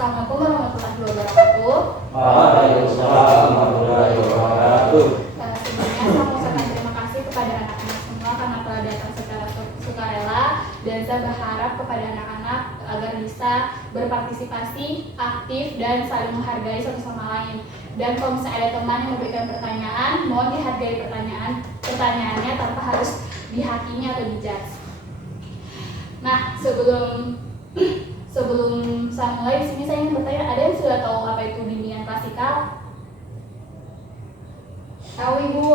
Assalamualaikum warahmatullahi wabarakatuh. Waalaikumsalam warahmatullahi wabarakatuh. Sebelumnya saya mengucapkan terima kasih kepada anak-anak semua karena telah datang secara sukarela, dan saya berharap kepada anak-anak agar bisa berpartisipasi aktif dan saling menghargai satu sama lain. Dan kalau misalnya ada teman yang memberikan pertanyaan, mohon dihargai pertanyaannya tanpa harus dihakimi atau dijudge. Nah, sebelum saya mulai di sini, saya ingin bertanya, ada yang sudah tahu apa itu bimbingan klasikal? Tahu Ibu?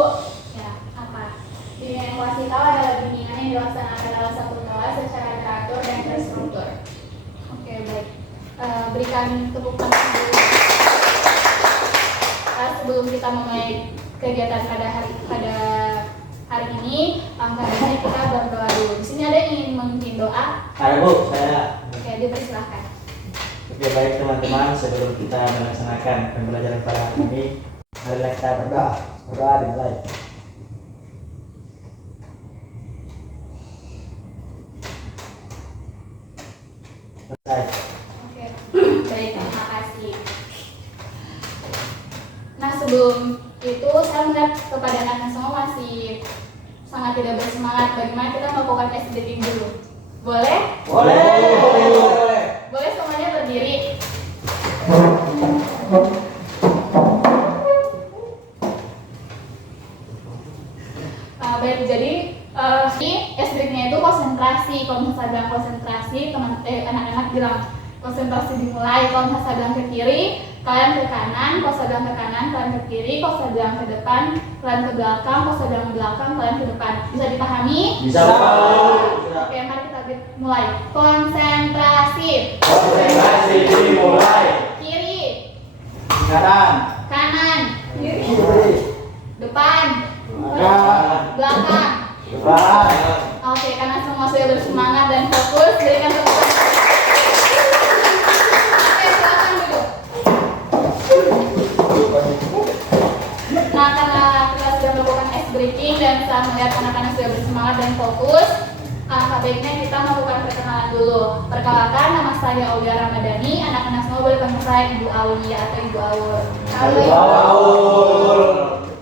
Ya, apa? Bimbingan klasikal adalah bimbingan yang dilaksanakan dalam satu kelas secara teratur dan terstruktur. Oke, baik. Berikan tepuk tangan dulu. Sebelum kita mulai kegiatan pada hari ini, anggarannya kita berdoa dulu. Di sini ada yang ingin memimpin doa? Ada Bu, saya. Oke, dipersilahkan. Oke, baik teman-teman, sebelum kita melaksanakan pembelajaran pada hari ini, marilah kita berdoa. Berdoa dimulai. Selesai. Oke, baik, terima kasih. Nah, sebelum itu saya melihat kepada anak-anak semua masih sangat tidak bersemangat. Bagaimana kita melakukan tes breathing dulu? Boleh? Boleh. Boleh semuanya berdiri. Baik, jadi ini tes breathing-nya itu konsentrasi. Kalau misalnya saya bilang konsentrasi, anak-anak bilang konsentrasi dimulai. Kalau misalnya saya bilang ke kiri, kalian ke kanan. Kalau saya bilang ke kanan, kalian ke kiri. Kalau saya bilang ke depan, kalian ke belakang. Kalau saya bilang ke belakang, kalian ke depan. Bisa dipahami? Bisa. Oke, mari kita mulai. Konsentrasi. Konsentrasi dimulai. Kiri, Kanan. kanan, Kiri. depan, Kanan. belakang. Depan. Oke, karena semua sudah bersemangat dan fokus, berikan tepuk tangan. Oke, silakan duduk. Nah, karena kita sudah melakukan ice breaking dan saya melihat anak-anak sudah bersemangat dan fokus, alangkah baiknya kita melakukan perkenalan dulu. Perkenalkan, nama saya Aulia Ramadhani. Anak-anak semua boleh panggil saya Ibu Aulia atau Ibu Aul. Halo Ibu Aul.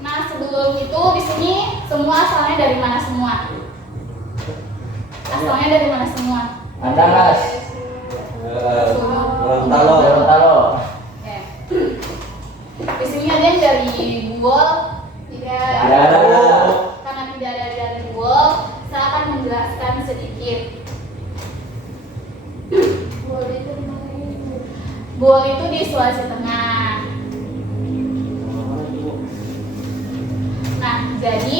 Nah, sebelum itu di sini semua asalnya dari mana semua? Asalnya dari mana semua? Andalas. Gorontalo. Oke. Di sini ada yang dari Buol, tidak Ada. Karena tidak ada dari Buol, saya akan menjelaskan sedikit. Buol itu di Sulawesi Tengah. Nah, jadi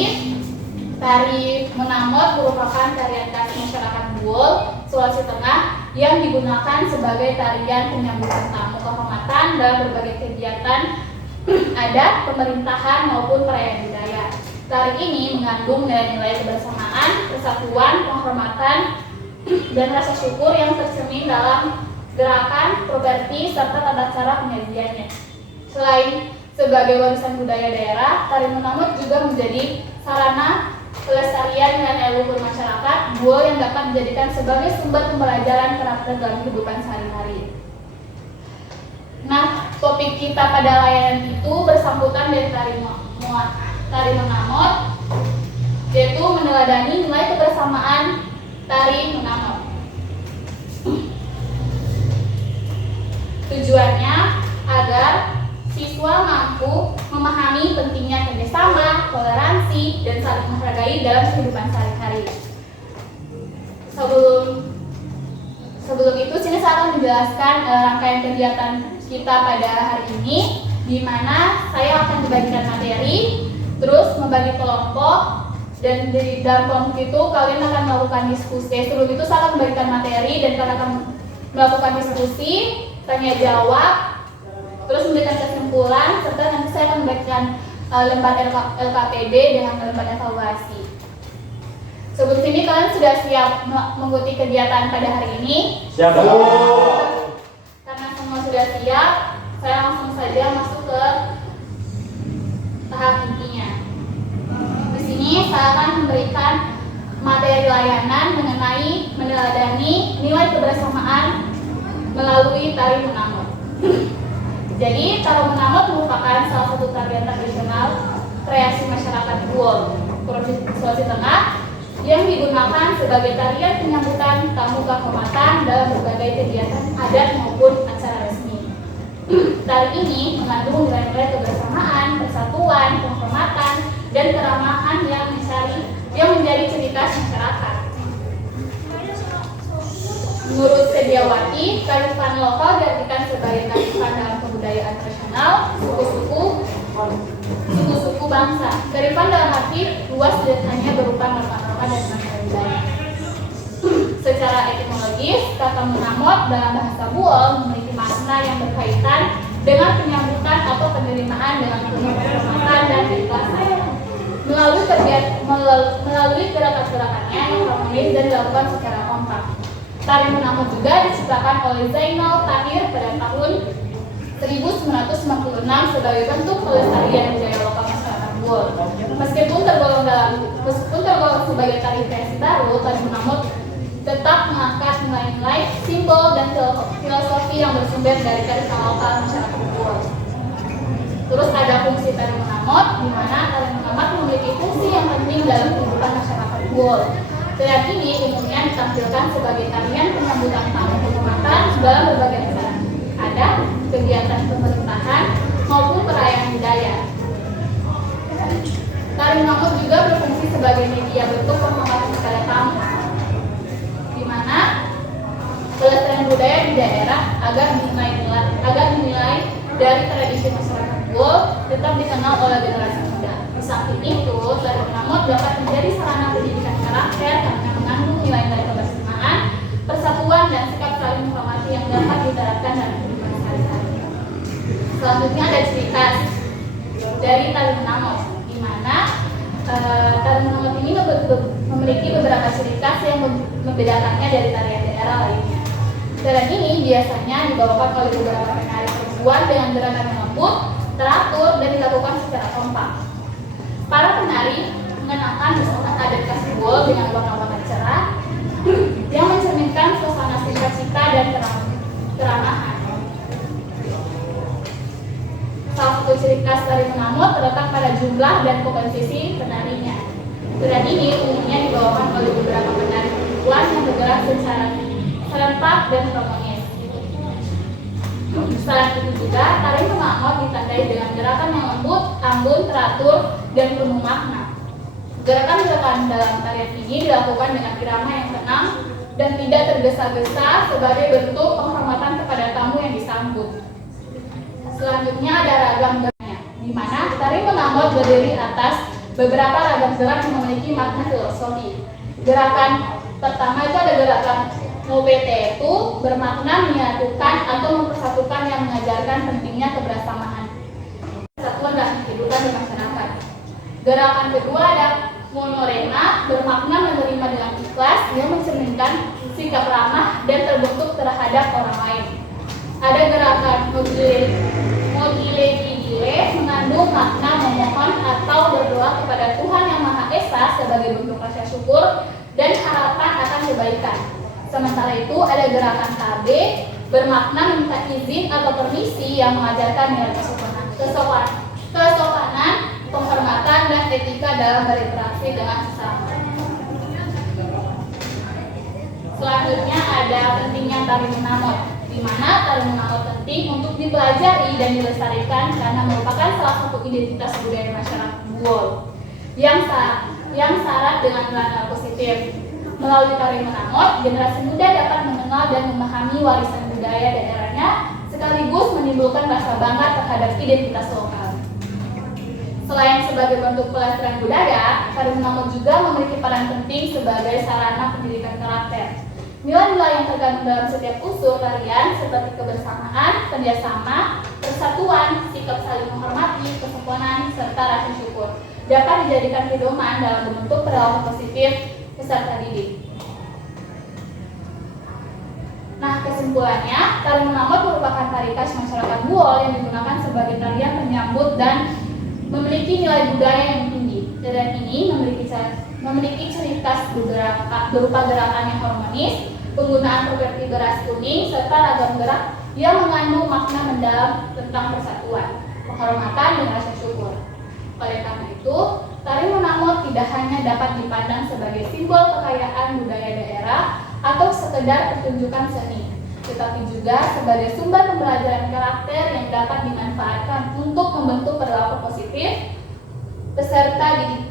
tari Menamot merupakan tarian khas masyarakat Buol, Sulawesi Tengah, yang digunakan sebagai tarian penyambutan tamu kehormatan dalam berbagai kegiatan adat, pemerintahan maupun perayaan budaya. Tari ini mengandung nilai-nilai kebersamaan, persatuan, penghormatan, dan rasa syukur yang tercermin dalam gerakan, properti, serta tata cara penyajiannya. Selain sebagai warisan budaya daerah, tari Menamot juga menjadi sarana pelestarian nilai leluhur masyarakat Buol yang dapat dijadikan sebagai sumber pembelajaran karakter dalam kehidupan sehari-hari. Nah, topik kita pada layanan itu bersangkutan dari tari Menamot, yaitu meneladani nilai kebersamaan tari Menamot. Tujuannya agar siswa mampu memahami pentingnya kerjasama, toleransi, dan saling menghargai dalam kehidupan sehari-hari. Sebelum itu, sini saya akan menjelaskan rangkaian kegiatan kita pada hari ini, di mana saya akan membagikan materi, terus membagi kelompok, dan di dalam kelompok itu kalian akan melakukan diskusi. Sebelum itu saya akan membagikan materi dan kalian akan melakukan diskusi, tanya jawab, terus memberikan kesimpulan, serta nanti saya akan memberikan lembar LKPD dengan lembar evaluasi. Sebelum ini kalian sudah siap mengikuti kegiatan pada hari ini? Siap. Karena semua sudah siap, saya langsung saja masuk ke tahap intinya. Di sini saya akan memberikan materi layanan mengenai meneladani nilai kebersamaan melalui tari Menamot. Jadi tari menamot merupakan salah satu tarian tradisional kreasi masyarakat Buol, Provinsi Sulawesi Tengah, yang digunakan sebagai tarian penyambutan tamu kehormatan dalam berbagai kegiatan adat maupun acara resmi. Tari ini mengandung nilai-nilai kebersamaan, persatuan, penghormatan, dan keramahan yang menjadi ciri khas masyarakat. Menurut Sediawati, kearifan lokal diartikan sebagai kearifan dalam kebudayaan tradisional suku-suku bangsa. Kearifan dalam arti luas dan hanya berupa norma-norma dan nilai budaya. Secara etimologis, kata menamot dalam bahasa Buol memiliki makna yang berkaitan dengan penyambutan atau penerimaan dengan penuh kehormatan dan keikhlasan. Melalui gerakan-gerakannya yang harmonis dan dilakukan secara kompak. Tari menamot juga diciptakan oleh Zainal Tahir pada tahun 1996 sebagai bentuk pelestarian budaya lokal masyarakat Buol. Meskipun tergolong sebagai tari kreasi baru, tari menamot tetap mengangkat nilai-nilai, simbol, dan filosofi yang bersumber dari kearifan lokal masyarakat Buol. Terus ada fungsi tari menamot, di mana tari menamot memiliki fungsi yang penting dalam kehidupan masyarakat Buol. Tarian ini umumnya ditampilkan sebagai tarian penyambutan tamu kehormatan dalam berbagai acara adat, kegiatan pemerintahan, maupun perayaan budaya. Tari menamot juga berfungsi sebagai media bentuk penghormatan kepada tamu, di mana pelestarian budaya di daerah agar dinilai dari tradisi masyarakat Buol tetap dikenal oleh generasi muda. Di samping itu, tari menamot dapat menjadi sarana pendidikan karakter karena mengandung nilai-nilai kebersamaan, persatuan, dan sikap saling menghormati yang dapat diterapkan dalam kehidupan sehari-hari. Selanjutnya ada ciri khas dari tari menamot, di mana tari menamot ini memiliki beberapa ciri khas yang membedakannya dari tarian daerah lainnya. Tarian ini biasanya dibawakan oleh beberapa penari perempuan dengan gerakan yang lembut, teratur, dan dilakukan secara kompak. Para penari mengenakan busana adat khas Buol dengan warna-warna cerah yang mencerminkan suasana sukacita dan keramahan. Salah satu ciri khas tari menamot terletak pada jumlah dan komposisi penarinya. Tarian ini umumnya dibawakan oleh beberapa penari perempuan yang bergerak secara serentak dan harmonis. Selain itu juga, tari menamot ditandai dengan gerakan yang lembut, anggun, teratur, dan penuh makna. Gerakan-gerakan dalam tarian ini dilakukan dengan irama yang tenang dan tidak tergesa-gesa sebagai bentuk penghormatan kepada tamu yang disambut. Selanjutnya ada ragam geraknya, di mana tari menamot berdiri atas beberapa ragam gerak yang memiliki makna filosofi. Gerakan pertama itu ada gerakan Mopete, itu bermakna menyatukan atau mempersatukan yang mengajarkan pentingnya kebersamaan, persatuan dalam kehidupan di masyarakat. Gerakan kedua ada Monorena, bermakna menerima dengan ikhlas yang mencerminkan sikap ramah dan terbentuk terhadap orang lain. Ada gerakan Mogile Gile, mengandung makna memohon atau berdoa kepada Tuhan Yang Maha Esa sebagai bentuk rasa syukur dan harapan akan kebaikan. Sementara itu ada gerakan KB, bermakna minta izin atau permisi yang mengajarkan nilai kesopanan, penghormatan, dan etika dalam berinteraksi dengan sesama. Selanjutnya ada pentingnya tari menamot, di mana tari menamot penting untuk dipelajari dan dilestarikan karena merupakan salah satu identitas budaya masyarakat Buol yang syarat dengan nilai positif. Melalui tari menamot, generasi muda dapat mengenal dan memahami warisan budaya daerahnya sekaligus menimbulkan rasa bangga terhadap identitas lokal. Selain sebagai bentuk pelestarian budaya, tari menamot juga memiliki peran penting sebagai sarana pendidikan karakter. Nilai-nilai yang terkandung dalam setiap unsur tarian seperti kebersamaan, kerjasama, persatuan, sikap saling menghormati, kesopanan, serta rasa syukur dapat dijadikan pedoman dalam bentuk perilaku positif peserta didik. Nah, kesimpulannya, tari menamot merupakan tari khas masyarakat Buol yang digunakan sebagai tarian penyambut dan memiliki nilai budaya yang tinggi. Tarian ini memiliki ciri khas berupa gerakan yang harmonis, penggunaan properti beras kuning, serta ragam gerak yang mengandung makna mendalam tentang persatuan, penghormatan, dan rasa syukur. Oleh karena itu, tari menamot tidak hanya dapat dipandang sebagai simbol kekayaan budaya daerah atau sekedar pertunjukan seni, tetapi juga sebagai sumber pembelajaran karakter yang dapat dimanfaatkan untuk membentuk perilaku positif peserta didik.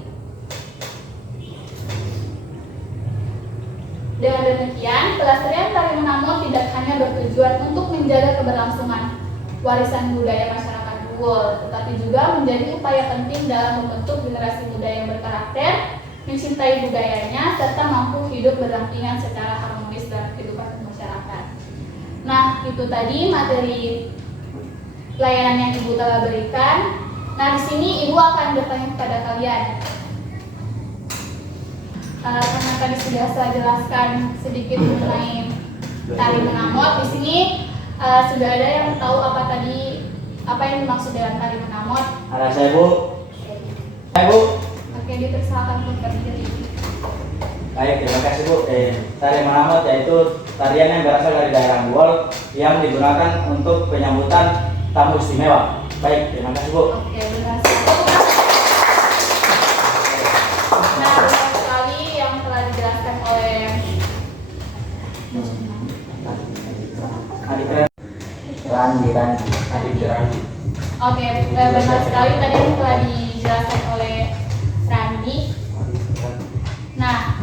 Dengan demikian, pelestarian tari menamot tidak hanya bertujuan untuk menjaga keberlangsungan warisan budaya masyarakat Buol, tetapi juga menjadi upaya penting dalam membentuk generasi muda yang berkarakter, mencintai budayanya, serta mampu hidup berdampingan secara harmonis dalam kehidupan masyarakat. Nah, itu tadi materi layanan yang Ibu telah berikan. Nah, di sini Ibu akan bertanya kepada kalian. Karena tadi sudah saya jelaskan sedikit mengenai tari menamot, di sini sudah ada yang tahu apa yang dimaksud dengan tari menamot? Ada saya Bu. Hai Bu. Oke, dipersilakan untuk berdiri. Baik, terima kasih Bu. Tari menamot yaitu tarian yang berasal dari daerah Buol yang digunakan untuk penyambutan tamu istimewa. Baik, terima kasih Bu. Oke, benar sekali. Nah, benar sekali yang telah dijelaskan oleh Adik keren. Randi. Oke, benar sekali tadi yang telah dijelaskan oleh Randi. Nah,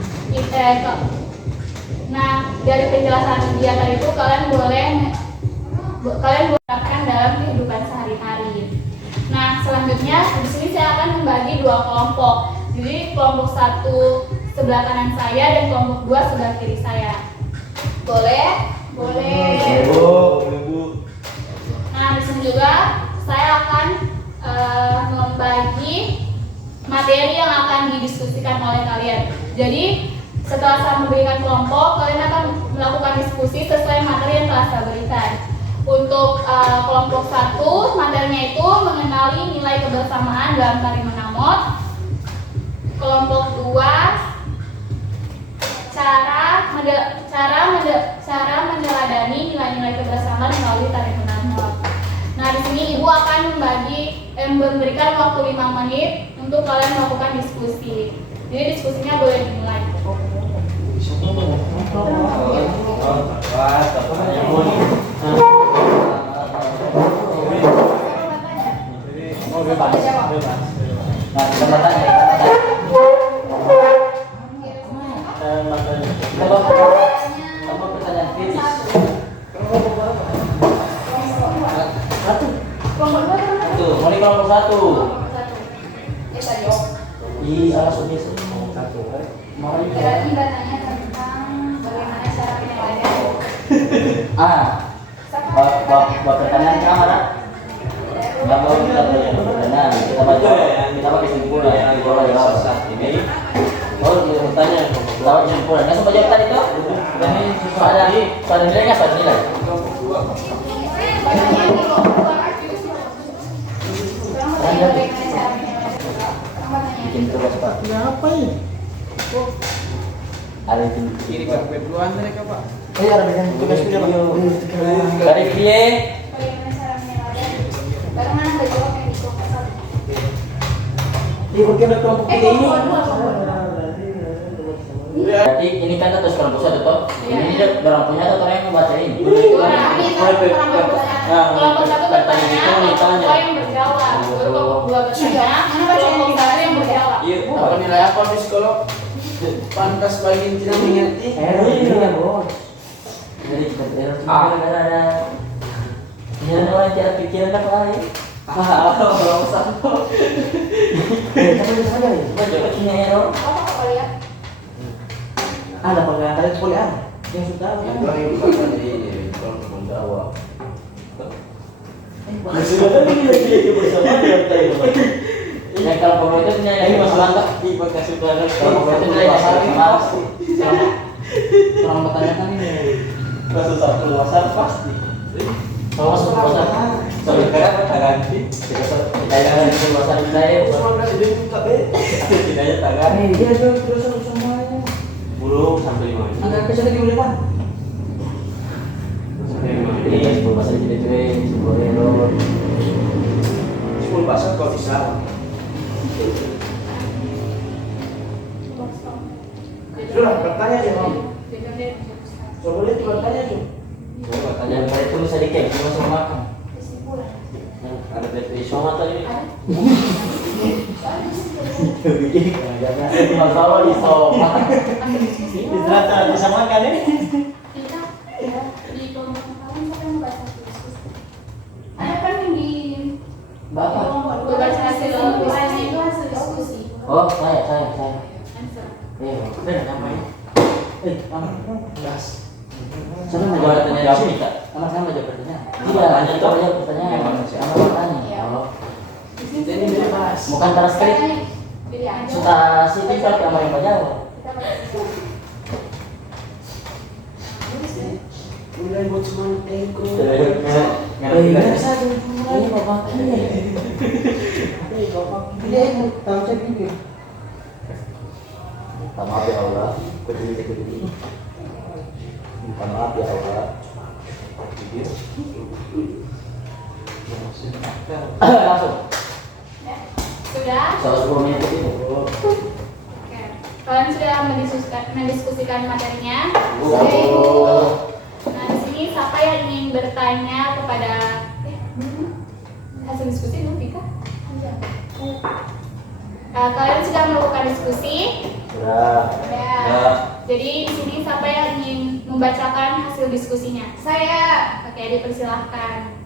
dari penjelasan dia tadi itu kalian boleh gunakan dalam kehidupan sehari-hari. Nah, selanjutnya di sini saya akan membagi dua kelompok. Jadi kelompok satu sebelah kanan saya dan kelompok dua sebelah kiri saya. Boleh? Boleh. Bu. Nah, di sini juga saya akan membagi materi yang akan didiskusikan oleh kalian. Jadi setelah saya memberikan kelompok, kalian akan melakukan diskusi sesuai materi yang telah saya berikan. Untuk kelompok satu, materinya itu mengenali nilai kebersamaan dalam tari menamot. Kelompok dua, cara meneladani nilai-nilai kebersamaan melalui tari menamot. Nah, di sini Ibu akan memberikan waktu 5 menit untuk kalian melakukan diskusi. Jadi diskusinya boleh dimulai. Nah, kesempatan pertanyaan kritis. Tuh, mau kelompok satu. Iya, langsung satu. Mau Berarti bertanya tentang bagaimana cara penilaian. Buat pertanyaan ke mana? Bapak kita pertanyaan, kita baca, kita pakai kesimpulan. Di bawah jawab saat ini. Oh, kita bertanya, kita kesimpulan. Langsung baca tadi tuh. Ada nilai nggak? Ada nilai. Bikin tugas Pak. Apa ini? Ada itu. Ini kan kedua mereka Pak. Oh iya, ada bikin tugas juga Pak. Dari dia. Bagaimana menjawab yang di kelompok satu? Di bagian kelompok Kelompok dua. Berarti ini kan terus kelompok satu toh. Ini dia orang punya atau orang yang membaca ini? Kelompok satu bertanya, kelompok dua yang berjawab. Baru kelompok dua bertanya, kelompok satu yang berjawab. Iya, apa nilai apa di sekolah? Pantas bagi tidak mengerti. Iya, Bos. Jadi kita ada ya orang cara pikiran apa lagi? Orang satu. Kamu bisa aja nih. Baca punya error. Apa lihat? Ada pegangan tadi boleh ada. Yang sudah. Yang paling utama di kelompok menjawab. Yang kalau itu nilai masalah enggak? Ibu kasih tahu. Kalau itu nilai masalah orang bertanyakan ini. Bahasa satu WhatsApp pasti. Kalau masuk WhatsApp, sebenarnya apa ganti? Kita di WhatsApp saya. Tidak tangan. Dia terus semuanya. 10 sampai 5. Agak besar lagi boleh Pak. Sampai 5. Ini bahasa cireng, ciborelo. 10 pasang kalau bisa. Sudah, bertanya aja Om. Coba lihat bertanya aja. Coba tanya itu bisa dikem, cuma sama makan. Ada betul tadi. Masalah di sofa. Bisa bisa makan ini. Di kelompok kalian siapa yang membaca diskusi? Ada kan yang di Bapak. membaca hasil diskusi itu hasil diskusi. Oh, saya. Answer. Benar namanya. Nama. Gas. Siapa yang jawab pertanyaan di sini, Kak? Sama-sama jawab pertanyaan. Iya, tanya jawab pertanyaan. Sama bertanya. Oh. Ini bebas. Bukan transkrip. Pilih aja. Sudah sih kalau kamu yang jawab. Kita baca. Mulai buat cuma teko. Ini saja. Ini bapak. Dia tahu cek ini. Minta maaf ya Allah. Kediri. Minta maaf ya Allah. Langsung. Ya. Sudah? 10 menit itu. Oke. Kalian sudah mendiskusikan materinya? Sudah. Oke, Ibu. Nah, di sini siapa yang ingin bertanya kepada hasil diskusi belum Vika? Kalian sudah melakukan diskusi? Sudah. Ya. Jadi di sini siapa yang ingin membacakan hasil diskusinya? Saya. Oke, dipersilahkan.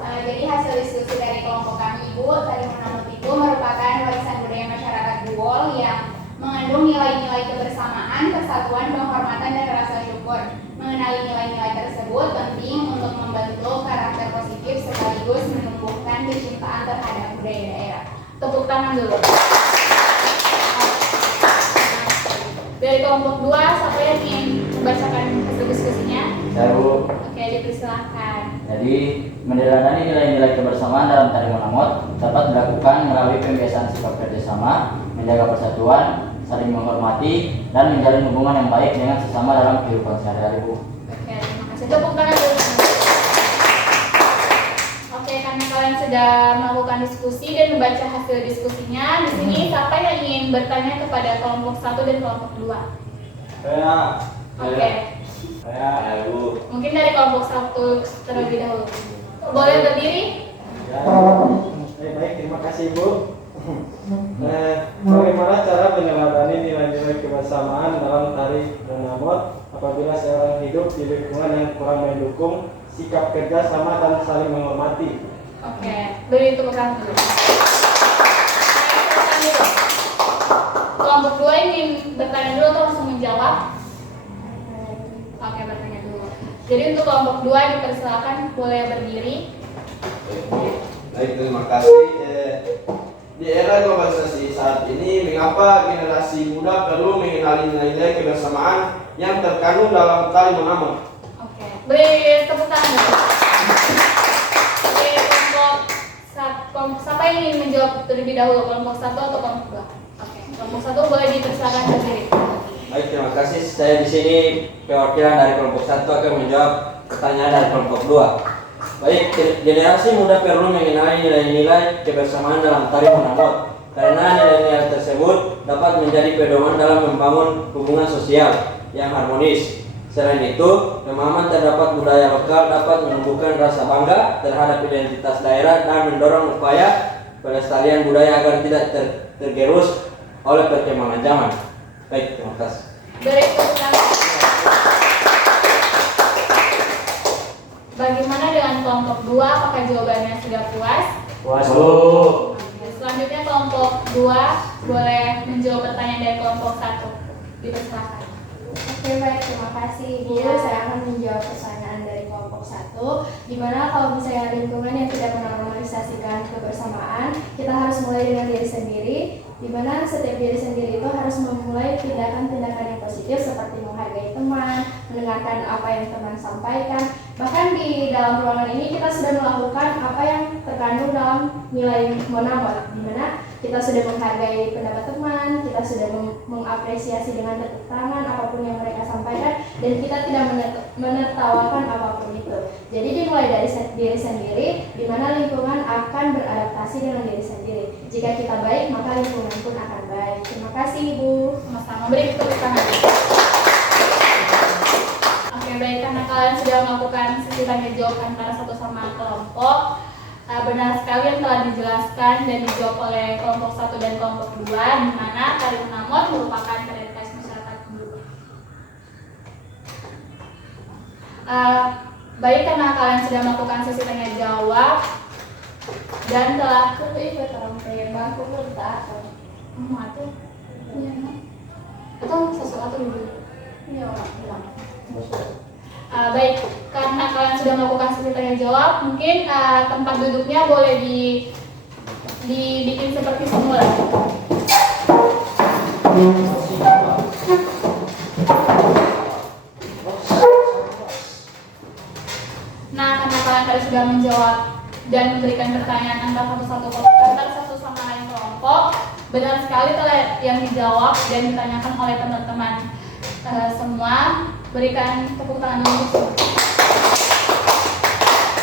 Jadi hasil diskusi dari kelompok kami Ibu tadi menurut itu merupakan warisan budaya masyarakat Buwol yang mengandung nilai-nilai kebersamaan, persatuan, penghormatan, dan rasa syukur. Mengenali nilai-nilai tersebut penting untuk membentuk karakter positif sekaligus menumbuhkan kecintaan terhadap budaya daerah. Tepuk tangan dulu. Dari kelompok 2, siapa yang ingin membacakan hasil diskusinya? Saya Bu. Oke, dipersilahkan. Jadi, mendeladani nilai-nilai kebersamaan dalam tari Monamot dapat dilakukan melalui pembiasaan sikap kerjasama, menjaga persatuan, saling menghormati, dan menjalin hubungan yang baik dengan sesama dalam kehidupan sehari-hari, Bu. Oke, terima kasih. Tepuk tangan dulu. Oke, karena kalian sudah melakukan diskusi dan membaca hasil diskusinya, di sini siapa yang ingin bertanya kepada kelompok 1 dan kelompok 2? Saya. Oke. Saya Bu. Mungkin dari kelompok 1 terlebih dahulu. Boleh berdiri? Ya, baik, terima kasih Bu. Bagaimana cara meneladani nilai-nilai kebersamaan dalam tari Monamot apabila seorang hidup di lingkungan yang kurang mendukung sikap kerja sama dan saling menghormati? Oke, beri tepuk tangan dulu. Kelompok 2 ingin bertanya dulu atau langsung menjawab? Oke, bertanya dulu. Jadi untuk kelompok 2 dipersilakan boleh berdiri. Baik, terima kasih. Di era globalisasi saat ini, mengapa generasi muda perlu mengenali nilai-nilai kebersamaan yang terkandung dalam tari Monamot? Oke, beri tepuk tangan dulu. Oke, kelompok siapa yang ingin menjawab terlebih dahulu, kelompok 1 atau kelompok 2? Oke, kelompok 1 boleh dipersilakan berdiri. Baik, terima kasih. Saya di sini perwakilan dari kelompok 1 akan menjawab pertanyaan dari kelompok 2. Baik, generasi muda perlu mengenali nilai-nilai kebersamaan dalam tari Monamot karena nilai-nilai tersebut dapat menjadi pedoman dalam membangun hubungan sosial yang harmonis. Selain itu, pemahaman terdapat budaya lokal dapat menumbuhkan rasa bangga terhadap identitas daerah dan mendorong upaya pelestarian budaya agar tidak tergerus oleh perkembangan zaman. Baik, terima kasih. Beri tepuk tangan. Bagaimana dengan kelompok 2? Apakah jawabannya sudah puas? Puas, Bu. Selanjutnya kelompok 2 boleh menjawab pertanyaan dari kelompok 1. Dipersilakan. Oke, baik, terima kasih Ibu. Iya. Saya akan menjawab pertanyaan dari kelompok 1. Dimana kalau misalnya lingkungan yang tidak menormalisasikan kebersamaan, kita harus mulai dengan diri sendiri. Dimana setiap diri sendiri itu harus memulai tindakan-tindakan yang positif seperti menghargai teman, mendengarkan apa yang teman sampaikan. Bahkan di dalam ruangan ini kita sudah melakukan apa yang terkandung dalam nilai monamot, di mana kita sudah menghargai pendapat teman, kita sudah mengapresiasi dengan tepuk tangan apapun yang mereka sampaikan, dan kita tidak menertawakan apapun itu. Jadi dimulai dari diri sendiri, di mana lingkungan akan beradaptasi dengan diri sendiri. Jika kita baik, maka lingkungan pun akan baik. Terima kasih Ibu. Sama-sama, beri tepuk tangan. Oke, baik, karena kalian sudah melakukan sesi tanya jawab antara satu sama kelompok, benar sekali yang telah dijelaskan dan dijawab oleh kelompok 1 dan kelompok 2, di mana tari menamot merupakan tari edukasi masyarakat guru. Baik, karena kalian sudah melakukan sesi tanya jawab dan telah atau sesuatu dulu. Baik, karena kalian sudah melakukan sesi tanya jawab, mungkin tempat duduknya boleh dibikin seperti semula. Nah, karena kalian tadi sudah menjawab dan memberikan pertanyaan antara satu sama lain kelompok, benar sekali telah yang dijawab dan ditanyakan oleh teman-teman semua. Berikan tepuk tangan dulu.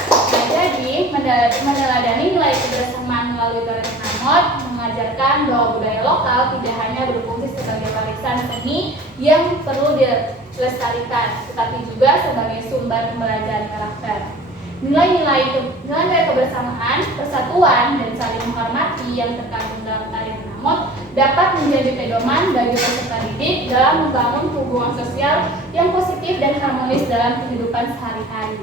Nah, jadi meneladani nilai kebersamaan melalui tari menamot mengajarkan bahwa budaya lokal tidak hanya berfungsi sebagai warisan seni yang perlu dilestarikan, tetapi juga sebagai sumber pembelajaran karakter. Nilai-nilai kebersamaan, persatuan, dan saling menghormati yang terkandung dalam tari menamot dapat menjadi pedoman bagi peserta didik dalam membangun hubungan sosial yang positif dan harmonis dalam kehidupan sehari-hari.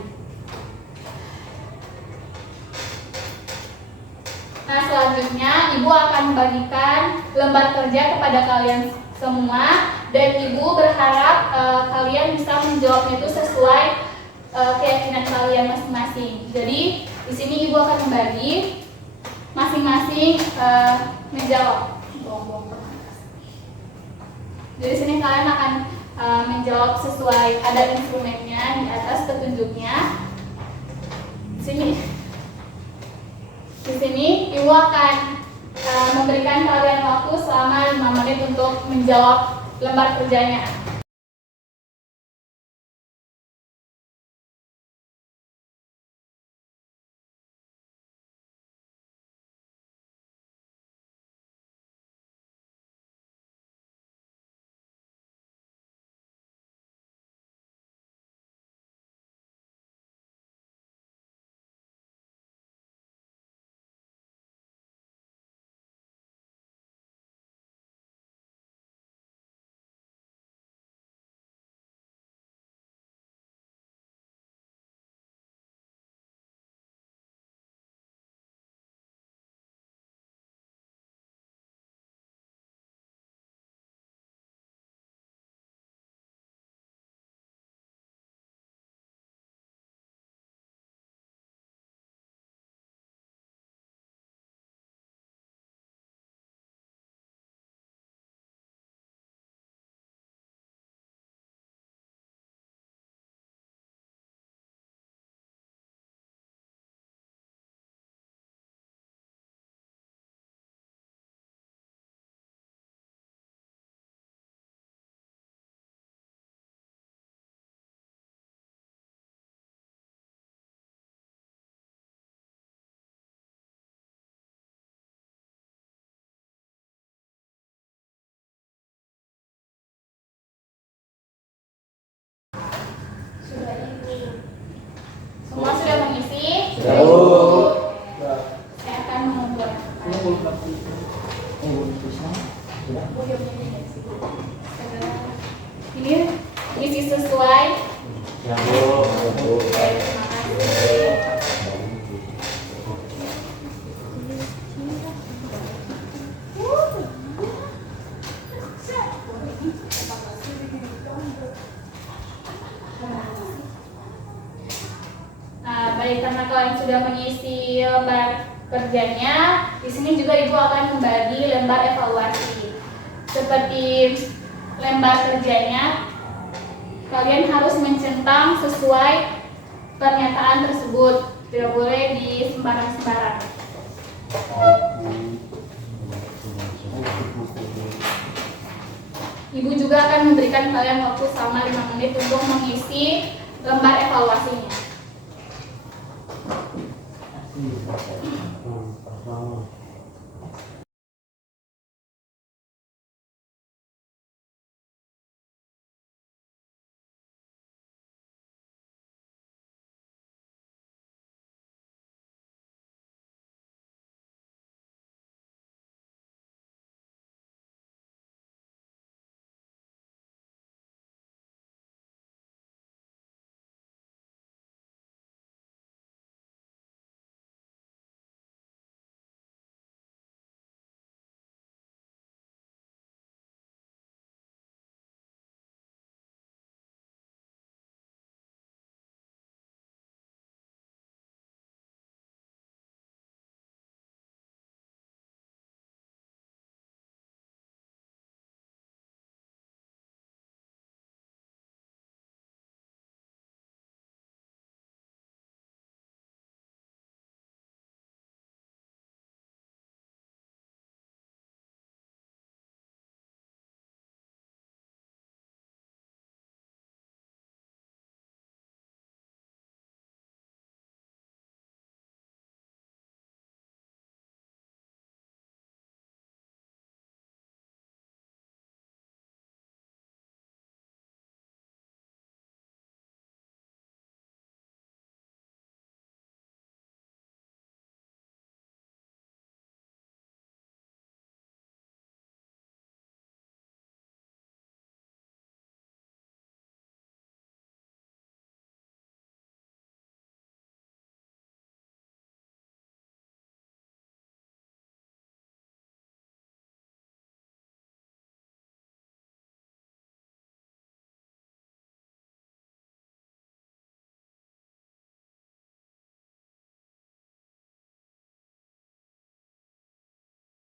Nah, selanjutnya Ibu akan membagikan lembar kerja kepada kalian semua, dan Ibu berharap kalian bisa menjawabnya itu sesuai keyakinan kalian masing-masing. Jadi di sini Ibu akan membagi masing-masing menjawab. Jadi sini kalian akan menjawab sesuai, ada instrumennya di atas petunjuknya. Di sini Ibu akan memberikan kalian waktu selama 5 menit untuk menjawab lembar kerjanya. Semua sudah mengisi? Saya akan membuat ini isi sesuai. Oke, terima kasih. Nah, baik, karena kalian sudah mengisi lembar kerjanya, di sini juga Ibu akan membagi lembar evaluasi. Seperti lembar kerjanya, kalian harus mencentang sesuai pernyataan tersebut. Tidak boleh di sembarang-sembarang. Ibu juga akan memberikan kalian waktu selama 5 menit untuk mengisi lembar evaluasinya.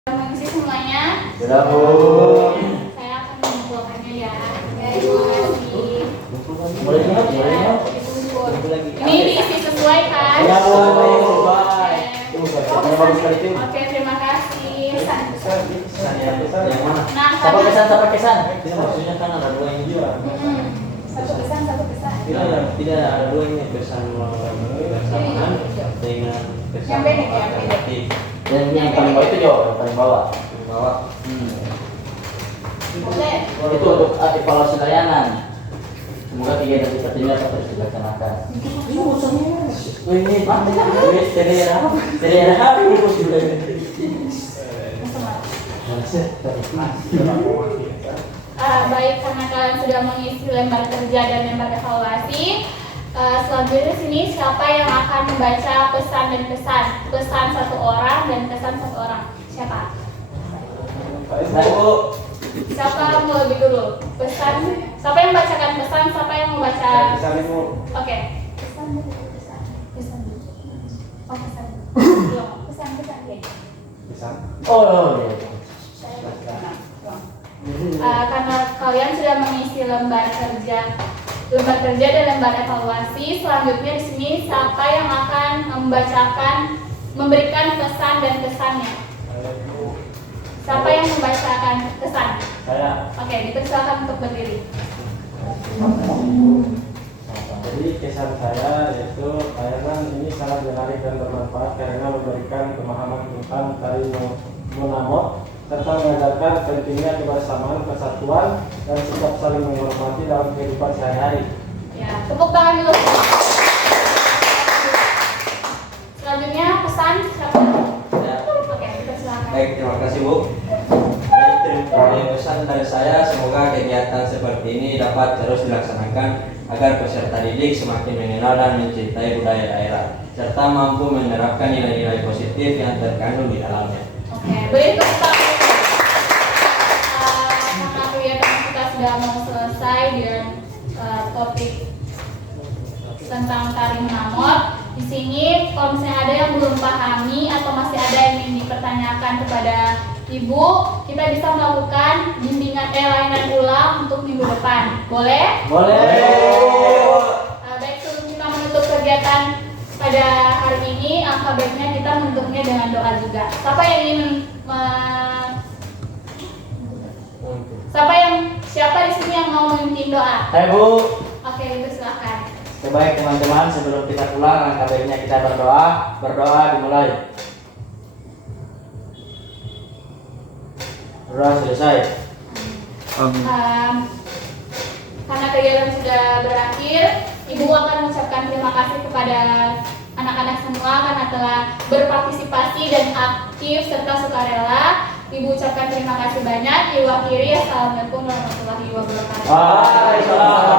Mengisi semuanya. Sudah, Bu. Saya akan mengumpulkannya ya. Terima kasih. Boleh nggak? Boleh nggak? Ini diisi sesuai kan? Ya, Bu. Oke. Bagus sekali, Tim. Oke, terima kasih. Yang mana? Nah, Sampai karena sampai kesan. Ini maksudnya kan ada dua yang dia. Satu pesan, satu pesan. Tidak ada dua ini pesan kebersamaan dengan pesan Yang pendek ya, alternatif. Dan yang paling bawah itu Jo, yang paling bawah. Bawah. Boleh. Itu untuk evaluasi layanan. Semoga kegiatan seperti ini dapat terus dilaksanakan. Ini mati lah. Tidak ada rumus juga. baik, karena kalian sudah mengisi lembar kerja dan lembar evaluasi, selanjutnya sini siapa yang akan membaca pesan dan kesan? Pesan satu orang dan kesan satu orang. Siapa? Siapa mau lebih dulu? Pesan. Siapa yang membacakan pesan? Siapa yang membaca? Oke. Pesan dulu, pesan. Pesan dulu. Oh, pesan dulu. Belum. Pesan, pesan deh. Oh, iya. Karena kalian sudah mengisi lembar kerja dan lembar evaluasi, selanjutnya di sini siapa yang akan memberikan pesan dan kesannya? Siapa yang membacakan kesan? Saya. Oke, dipersilakan untuk berdiri. Jadi kesan saya yaitu layanan ini sangat menarik dan bermanfaat karena memberikan pemahaman tentang tari monamot serta mengajarkan pentingnya kebersamaan, persatuan, dan sikap saling menghormati dalam kehidupan sehari-hari. Ya, tepuk tangan dulu. Selanjutnya pesan siapa? Oke, dipersilakan. Baik, terima kasih Bu. Baik, pesan dari saya, semoga kegiatan seperti ini dapat terus dilaksanakan agar peserta didik semakin mengenal dan mencintai budaya daerah serta mampu menerapkan nilai-nilai positif yang terkandung di dalamnya. Oke, beri tepuk tangan. Karena kegiatan kita sudah mau selesai dengan topik tentang tari menamot. Di sini, kalau misalnya ada yang belum pahami atau masih ada yang ingin dipertanyakan kepada Ibu, kita bisa melakukan bimbingan layanan ulang untuk minggu depan. Boleh? Boleh. Baik, sebelum kita menutup kegiatan pada hari ini, alangkah baiknya kita menutupnya dengan doa juga. Siapa di sini yang mau memimpin doa? Hai Bu. Oke, itu silakan. Sebaik teman-teman, sebelum kita pulang, alangkah baiknya kita berdoa. Berdoa dimulai. Berdoa selesai. Karena kegiatan sudah berakhir, Ibu akan mengucapkan terima kasih kepada anak-anak semua karena telah berpartisipasi dan aktif serta sukarela. Ibu ucapkan terima kasih banyak. Ibu akhiri, assalamualaikum warahmatullahi wabarakatuh. Waalaikumsalam.